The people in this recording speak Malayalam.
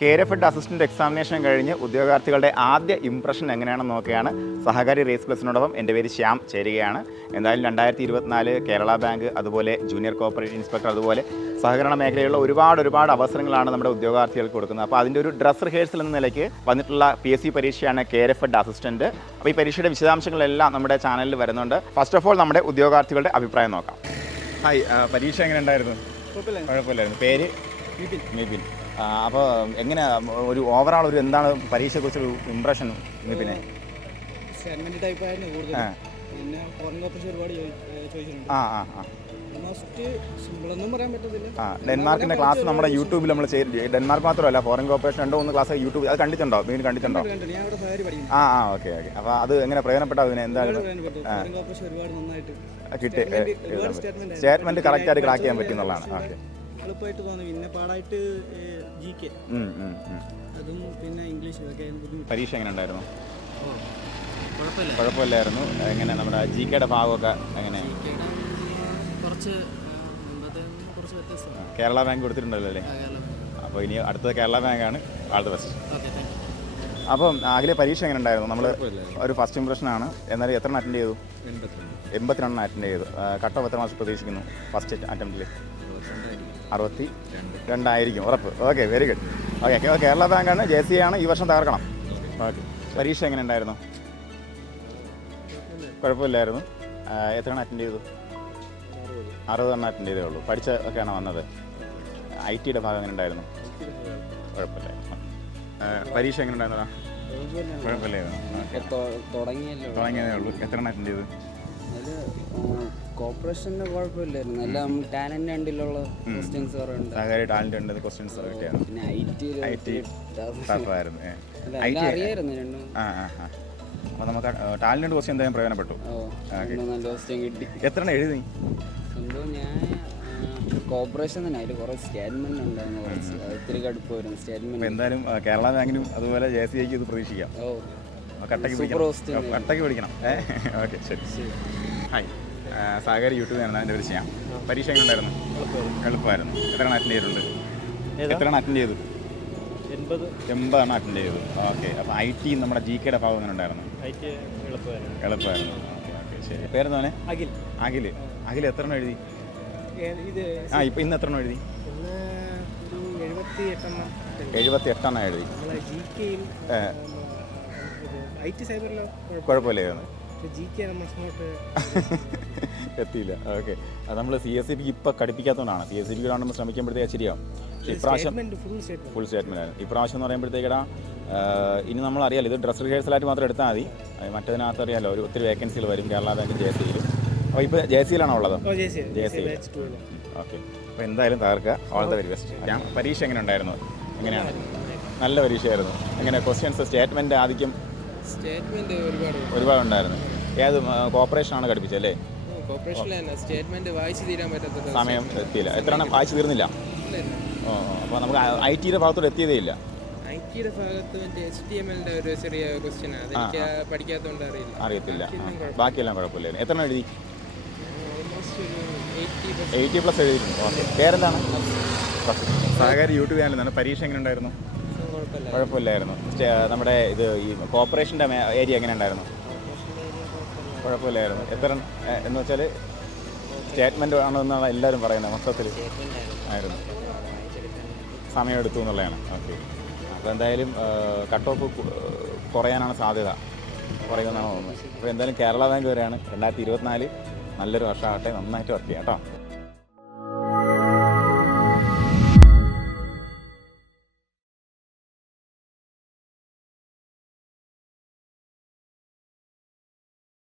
കേരഫെഡ് അസിസ്റ്റന്റ് എക്സാമിനേഷൻ കഴിഞ്ഞ് ഉദ്യോഗാർത്ഥികളുടെ ആദ്യ ഇംപ്രഷൻ എങ്ങനെയാണെന്ന് നോക്കുകയാണ്. സഹകാരി റേസ് പ്ലസിനോടൊപ്പം എന്റെ പേര് ശ്യാം ചേരുകയാണ്. എന്തായാലും രണ്ടായിരത്തി ഇരുപത്തിനാല് കേരള ബാങ്ക് അതുപോലെ ജൂനിയർ കോപ്പറേറ്റീവ് ഇൻസ്പെക്ടർ അതുപോലെ സഹകരണ മേഖലയിലുള്ള ഒരുപാട് ഒരുപാട് അവസരങ്ങളാണ് നമ്മുടെ ഉദ്യോഗാർത്ഥികൾക്ക് കൊടുക്കുന്നത്. അപ്പോൾ അതിന്റെ ഒരു ഡ്രസ് റിഹേഴ്സൽ എന്ന നിലയ്ക്ക് വന്നിട്ടുള്ള പി എസ് സി പരീക്ഷയാണ് കേരഫെഡ് അസിസ്റ്റന്റ് അപ്പോൾ ഈ പരീക്ഷയുടെ വിശദാംശങ്ങളെല്ലാം നമ്മുടെ ചാനലിൽ വരുന്നുണ്ട്. ഫസ്റ്റ് ഓഫ് ഓൾ നമ്മുടെ ഉദ്യോഗാർത്ഥികളുടെ അഭിപ്രായം നോക്കാം. ഹായ് പരീക്ഷ എങ്ങനെ ഉണ്ടായിരുന്നു? കുഴപ്പമില്ലായിരുന്നു. പേര്? നിപിൻ അപ്പോൾ എങ്ങനെ ഒരു ഓവറാൾ ഒരു എന്താണ് പരീക്ഷയെക്കുറിച്ചൊരു ഇമ്പ്രഷൻ പിന്നെ. പിന്നെ ഫോറിൻ കോപ്പറേഷൻ ഒരുപാട് ചോദിച്ചിട്ടുണ്ട്. ആ ആ ആ. ആ ഡെൻമാർക്കിന്റെ ക്ലാസ് നമ്മുടെ യൂട്യൂബിൽ നമ്മൾ ഡെൻമാർക്ക് മാത്രമല്ല ഫോറിൻ കോപ്പറേഷൻ രണ്ടോ മൂന്ന് ക്ലാസ് യൂട്യൂബ് അത് കണ്ടിട്ടുണ്ടോ? വീണ്ടും കണ്ടിട്ടുണ്ടോ? ആ ആ ഓക്കെ ഓക്കെ. അപ്പോൾ അത് എങ്ങനെ പ്രയോജനപ്പെട്ട അതിന്? എന്താണ്? കിട്ടി. സ്റ്റേറ്റ്മെന്റ് കറക്റ്റ് ആയിട്ട് ആയിരുന്നു. കറക്റ്റായിട്ട് ക്രാക്ക് ചെയ്യാൻ പറ്റും എന്നുള്ളതാണ് ഓക്കെ. എളുപ്പമായിട്ട് തോന്നി. പിന്നെ പാടായിട്ട് ജി കെ അതും പിന്നെ ഇംഗ്ലീഷ് ഇതൊക്കെ പരീക്ഷ എങ്ങനെ ഉണ്ടായിരുന്നു? കുഴപ്പമില്ല. കുഴപ്പമില്ലായിരുന്നു. എങ്ങനെ നമ്മുടെ ജി കെയുടെ ഭാഗമൊക്കെ എങ്ങനെ? കുറച്ച് കേരള ബാങ്ക് കൊടുത്തിട്ടുണ്ടല്ലോ അല്ലേ? അപ്പോൾ ഇനി അടുത്തത് കേരള ബാങ്കാണ് ആൾ ദ ബെസ്റ്റ്. അപ്പം അഖിലെ പരീക്ഷ എങ്ങനെ ഉണ്ടായിരുന്നു? നമ്മൾ ഒരു ഫസ്റ്റ് ഇംപ്രഷൻ ആണ്. എന്നാലും എത്ര അറ്റൻഡ് ചെയ്തു? എൺപത്തിരണ്ടെണ്ണം അറ്റൻഡ് ചെയ്തു. കട്ട് ഓഫ് എത്ര മാസം പ്രതീക്ഷിക്കുന്നു? ഫസ്റ്റ് അറ്റംപ്റ്റിൽ അറുപത്തി രണ്ടായിരിക്കും. ഉറപ്പ്. Okay very good okay Kerala ബാങ്കാണ് ജെ സി ആണ് ഈ വർഷം തകർക്കണം. ഓക്കെ. പരീക്ഷ എങ്ങനെ ഉണ്ടായിരുന്നു കുഴപ്പമില്ലായിരുന്നു. എത്ര എണ്ണം അറ്റൻഡ് ചെയ്തു അറുപത് എണ്ണം അറ്റൻഡ് ചെയ്തേ ഉള്ളൂ. പഠിച്ച ഒക്കെയാണ് വന്നത്? ഐ ടിയുടെ ഭാഗം എങ്ങനെ ഉണ്ടായിരുന്നു കുഴപ്പമില്ല പരീക്ഷ എങ്ങനെ ഉണ്ടായിരുന്നു കുഴപ്പമില്ലായിരുന്നു തുടങ്ങിയതേ ഉള്ളൂ. എത്ര എണ്ണം അറ്റൻഡ് ചെയ്തു അത് കോർപ്പറേഷന് കുഴപ്പമില്ലായിരുന്നു. എല്ലാം ടാലന്റ് രണ്ടിലുള്ള ക്വസ്റ്റ്യൻസ് പറയുന്നുണ്ട് സഹകാരി ടാലന്റ് ഉണ്ട് ക്വസ്റ്റ്യൻസ് കിട്ടിയാണ് പിന്നെ ഐ ടി ഐ ടി ടഫായിരുന്നു. ഐ ടി അറിയായിരുന്നു രണ്ടും. ആ ആ ആ. അപ്പോൾ നമുക്ക് ടാലന്റ് ക്വസ്റ്റ്യൻ എന്തായാലും പ്രയോജനപ്പെട്ടു. നല്ല ക്വസ്റ്റ്യൻ കിട്ടി. എത്ര എണ്ണം എഴുതി സംഭവം ഞാൻ കോർപ്പറേഷൻ തന്നെ. അതിൽ കുറേ സ്റ്റേറ്റ്മെന്റ് ഉണ്ടായിരുന്നു കുറച്ച് ഒത്തിരി കടുപ്പ് വരും സ്റ്റേറ്റ്മെന്റ് എന്തായാലും കേരള ബാങ്കിനും അതുപോലെ ജെ സി ഐക്ക് ഇത് പ്രതീക്ഷിക്കാം. ഓ കട്ടക്ക് പിടിക്കണം. കട്ടക്ക് പിടിക്കണം. ഏഹ് ഓക്കെ ശരി. ഹായ് സഹകാരി യൂട്യൂബ് ചെയ്യണം എന്റെ പേര് ചെയ്യാം പരീക്ഷ എങ്ങനെ ഉണ്ടായിരുന്നു. എളുപ്പമായിരുന്നു. എത്ര അറ്റൻഡ് ചെയ്തിട്ടുണ്ട്? എത്ര അറ്റൻഡ് ചെയ്തു എൺപത്. എൺപതാണ് അറ്റൻഡ് ചെയ്തത്. ഓക്കെ. അപ്പോൾ ഐ ടി നമ്മുടെ ജി കെയുടെ ഭാഗം എങ്ങനെ ഉണ്ടായിരുന്നു. എളുപ്പമായിരുന്നു. ഓക്കെ ശരി. പേരെന്താണ് അഖിൽ. അഖിൽ. അഖിൽ എത്ര എണ്ണം എഴുതി ആ ഇപ്പം ഇന്ന് എത്ര എണ്ണം എഴുതി. എഴുപത്തി എട്ടെണ്ണം എഴുതി കുഴപ്പമില്ലായിരുന്നു. എത്തിയില്ല. ഓക്കെ അത് നമ്മൾ സി എസ് സി പിക്ക് ഇപ്പം കടുപ്പിക്കാത്തതുകൊണ്ടാണ് സി എസ് സി പിക്ക് നമ്മൾ ശ്രമിക്കുമ്പോഴത്തേക്ക് ശരിയാവും. ഇപ്രാവശ്യം ഫുൾ സ്റ്റേറ്റ്മെന്റ് ആണ്. ഇപ്രാവശ്യം എന്ന് പറയുമ്പോഴത്തേക്കടാ ഇനി നമ്മൾ അറിയാലോ ഇത് ഡ്രസ് റിഹേഴ്സലായിട്ട് മാത്രം എടുത്താൽ മതി. മറ്റതിനകത്ത് അറിയാലോ ഒരു ഒത്തിരി വേക്കൻസികൾ വരും. കേരള ബാങ്ക് ജെ സിയിൽ അപ്പോൾ ഇപ്പോൾ ജെ സിയിലാണോ ഉള്ളത്? J C J C okay അപ്പോൾ എന്തായാലും തകർക്കുക. ഓൾ ദ വെരി ബെസ്റ്റ് ഞാൻ പരീക്ഷ എങ്ങനെ ഉണ്ടായിരുന്നു? എങ്ങനെയാണ്? നല്ല പരീക്ഷയായിരുന്നു. എങ്ങനെ? ക്വസ്റ്റ്യൻസ് സ്റ്റേറ്റ്മെന്റ് ആദ്യം ഒരുപാടുണ്ടായിരുന്നു. ഏത് കോപ്പറേഷനാണ് ഘടിപ്പിച്ചല്ലേ സ്റ്റേറ്റ്മെന്റ് വായിച്ചു തീരാൻ പറ്റാത്ത സമയം എത്തിയില്ല. എത്ര വായിച്ചു തീർന്നില്ല? അപ്പോൾ നമുക്ക് ഐ ടിയുടെ ഭാഗത്തോട് എത്തിയതേ ഇല്ല. ഐ ടിയുടെ ഭാഗത്ത് മറ്റേ എച്ച് ടി എം എല്ലിന്റെ ഒരു ചെറിയ ക്വസ്റ്റ്യൻ അതെനിക്ക് പഠിക്കാത്തതുകൊണ്ട് അറിയില്ല. അറിയത്തില്ല. ബാക്കിയെല്ലാം കുഴപ്പമില്ലായിരുന്നു. എത്ര എഴുതി? എയ്റ്റി പ്ലസ് എഴുതിയിട്ടുണ്ട്. ഓക്കെ. പേരെന്താണ്? സഹകാരി യൂട്യൂബ് ചാനലിൽ നിന്നാണ്. പരീക്ഷ എങ്ങനെ ഉണ്ടായിരുന്നു? കുഴപ്പമില്ല കുഴപ്പമില്ലായിരുന്നു. നമ്മുടെ ഇത് ഈ കോപ്പറേഷന്റെ ഏരിയ എങ്ങനെ ഉണ്ടായിരുന്നു? കുഴപ്പമില്ലായിരുന്നു. എത്ര എന്ന് വെച്ചാൽ സ്റ്റേറ്റ്മെന്റ് ആണോ എന്നാണ് എല്ലാവരും പറയുന്നത് മൊത്തത്തിൽ. ആയിരുന്നു. സമയം എടുത്തു എന്നുള്ളതാണ്. ഓക്കെ. അപ്പോൾ എന്തായാലും കട്ട് ഓഫ് കുറയാനാണ് സാധ്യത. കുറയുമെന്നാണ് തോന്നുന്നത്. അപ്പോൾ എന്തായാലും കേരള ബാങ്ക് വരെയാണ്. രണ്ടായിരത്തി ഇരുപത്തിനാല് നല്ലൊരു വർഷമാകട്ടെ. നന്നായിട്ട് വർക്ക് ചെയ്യാം കേട്ടോ.